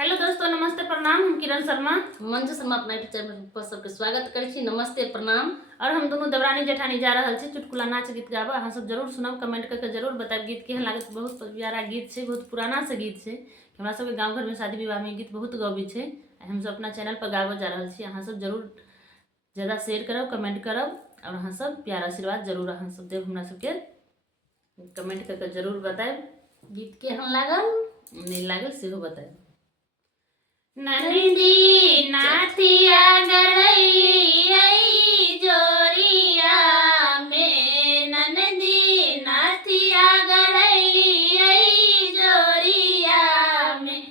Hello दोस्तों, नमस्ते प्रणाम। हम किरण शर्मा मंजू शर्मा अपना यूट्यूब चैनल पर सबके स्वागत करै छी। नमस्ते प्रणाम। और हम दोनों देवरानी जेठानी जा रहल छी चुटकुला नाच गीत गाबा। अहाँ सब जरूर सुनब, कमेंट करके जरूर बताएब गीत केहन लागत। बहुत प्यारा गीत छै, बहुत पुराना से गीत छै। हमरा सबके गाँव घर में शादी विवाह में गीत बहुत गबै छै। हम सब अपना चैनल पर गाबऽ जा रहल छी। अहाँ सब जरूर ज़्यादा शेयर करब, कमेंट करब और अहाँ सब प्यार आशीर्वाद जरूर अहाँ सब देव। हमरा सबके कमेंट करके जरूर बताएब गीत केहन लागल नहीं लागल सेहो बताएब। नंदी नाथिया गरैया जोरिया में, नंदी नाथिया गरैया जोरिया में,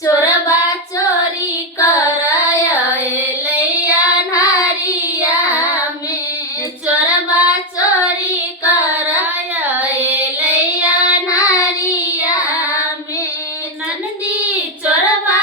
चोरबा चोरी करैया नारिया में, चोरबा चोरी करैया नारिया में, नंदी चोरबा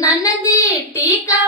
नंदी टीका